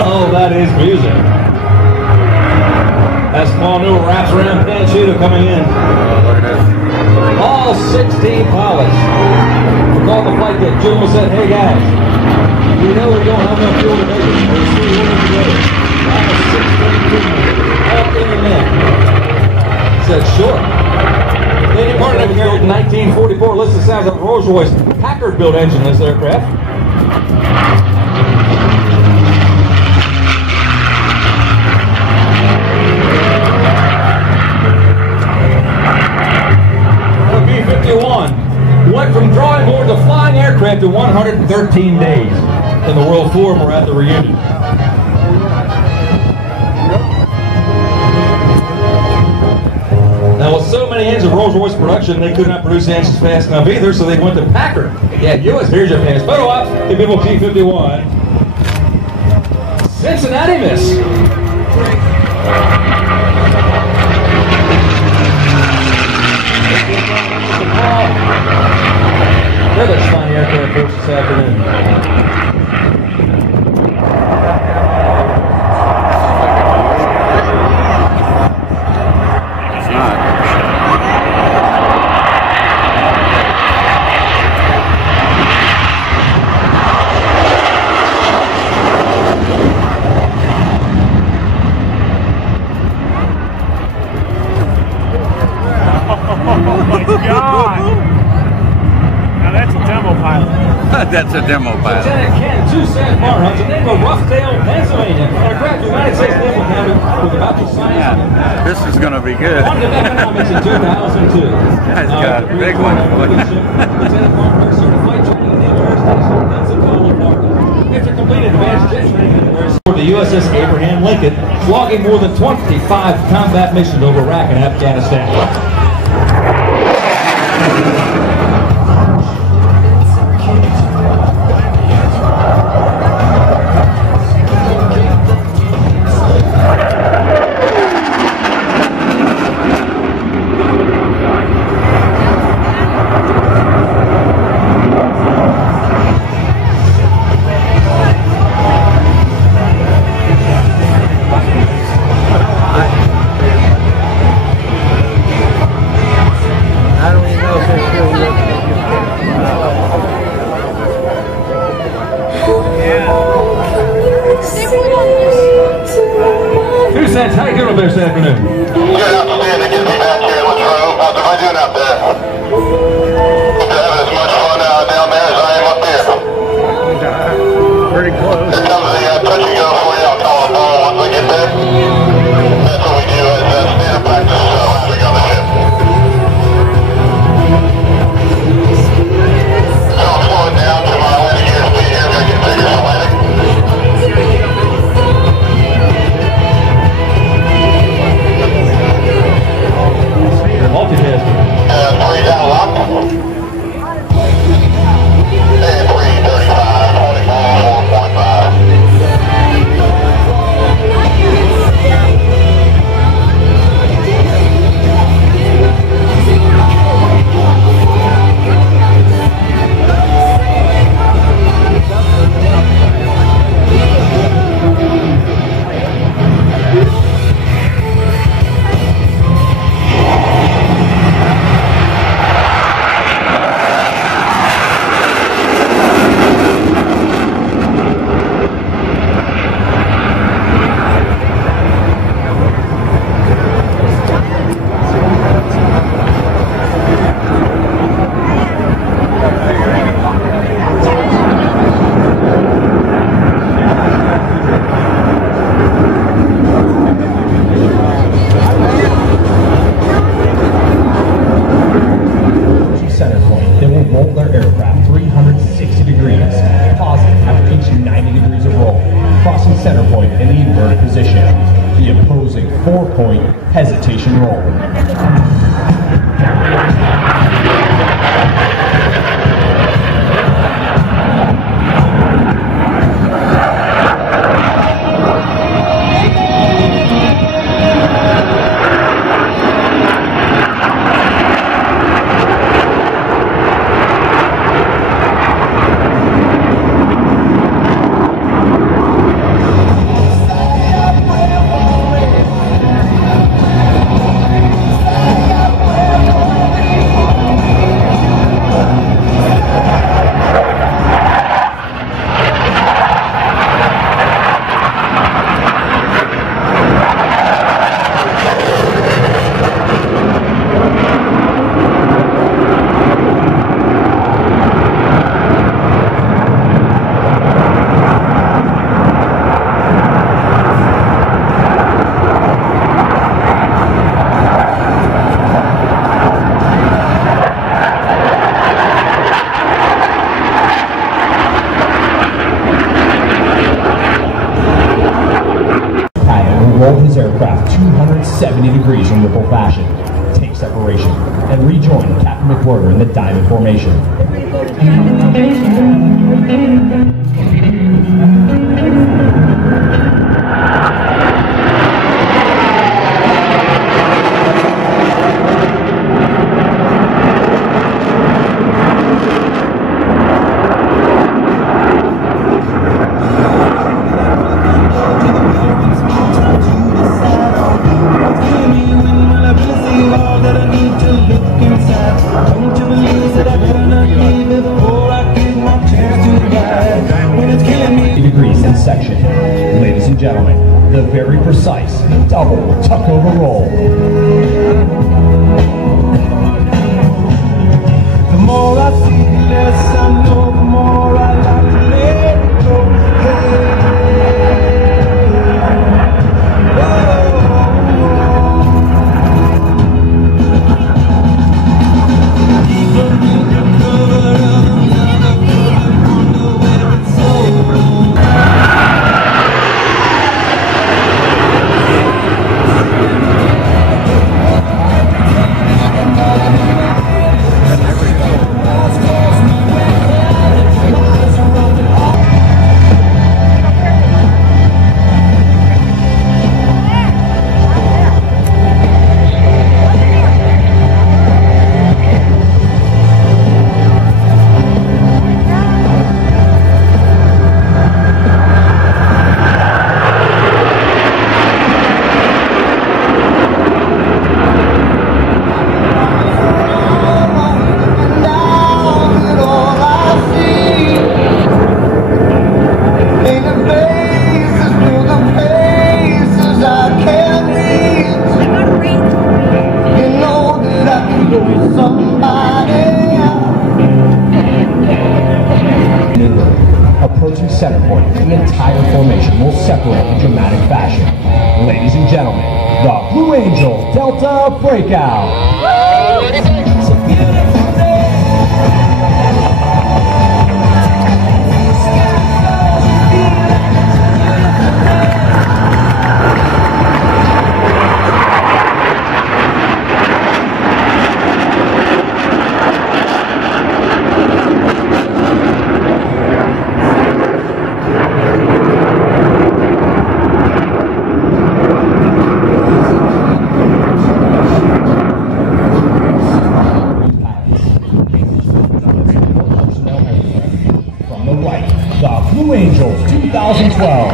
Oh, that is music. That's Paul Newell wraps around Panchito coming in. Look at this. All 16 pilots. We called the flight deck. Jim said, hey guys, we know we don't have enough fuel to make it. We'll see you today. I'm a 622. All in the net. He said, sure. They departed airfield in 1944. Listen to the sounds of a Rolls-Royce Packard built engine in this aircraft. Went from drawing board to flying aircraft in 113 days. In the World Forum, we're at the reunion. Now, with so many engines of Rolls-Royce production, they could not produce engines fast enough either, so they went to Packard. Yeah, US, here's your famous photo ops. The Bimble P-51. Cincinnati miss. Another fine aircraft force this afternoon. That's a demo pilot. Lieutenant Ken Toussaint Barnhart, the name of Roughdale, Pennsylvania. Aircraft United States Naval Academy was about to sign. Yeah, this is going to be good. Wanted economics in 2002. Guy's got a big one. Lieutenant Barnhart certified training in the Air Station in Pensacola, Florida. After completing advanced jet training in the Air Force, the USS Abraham Lincoln, logging more than 25 combat missions over Iraq and Afghanistan. How you doing this afternoon? Good, outstanding. Get me back here. Let's row. How's everybody doing out there? Having as much fun down there as I am up here. Pretty close. Here comes the touch and go for you. I'll call a ball once I get there. That's what we do as standard practice as we go on the ship. So I'm slowing down to my landing gear speed here. Gotta get bigger for landing. Multitasking. 3 down lock. And 335, 24, 4.5. Hesitation roll. roll his aircraft 270 degrees in ripple fashion, take separation, and rejoin Captain McWhirter in the diamond formation. Degrees in section. Ladies and gentlemen, the very precise double tuck over roll. The more I see, the less I know, the more I like to let it go. Approaching center point, the entire formation will separate in dramatic fashion. Ladies and gentlemen, the Blue Angel Delta Breakout. Blue Angels 2012.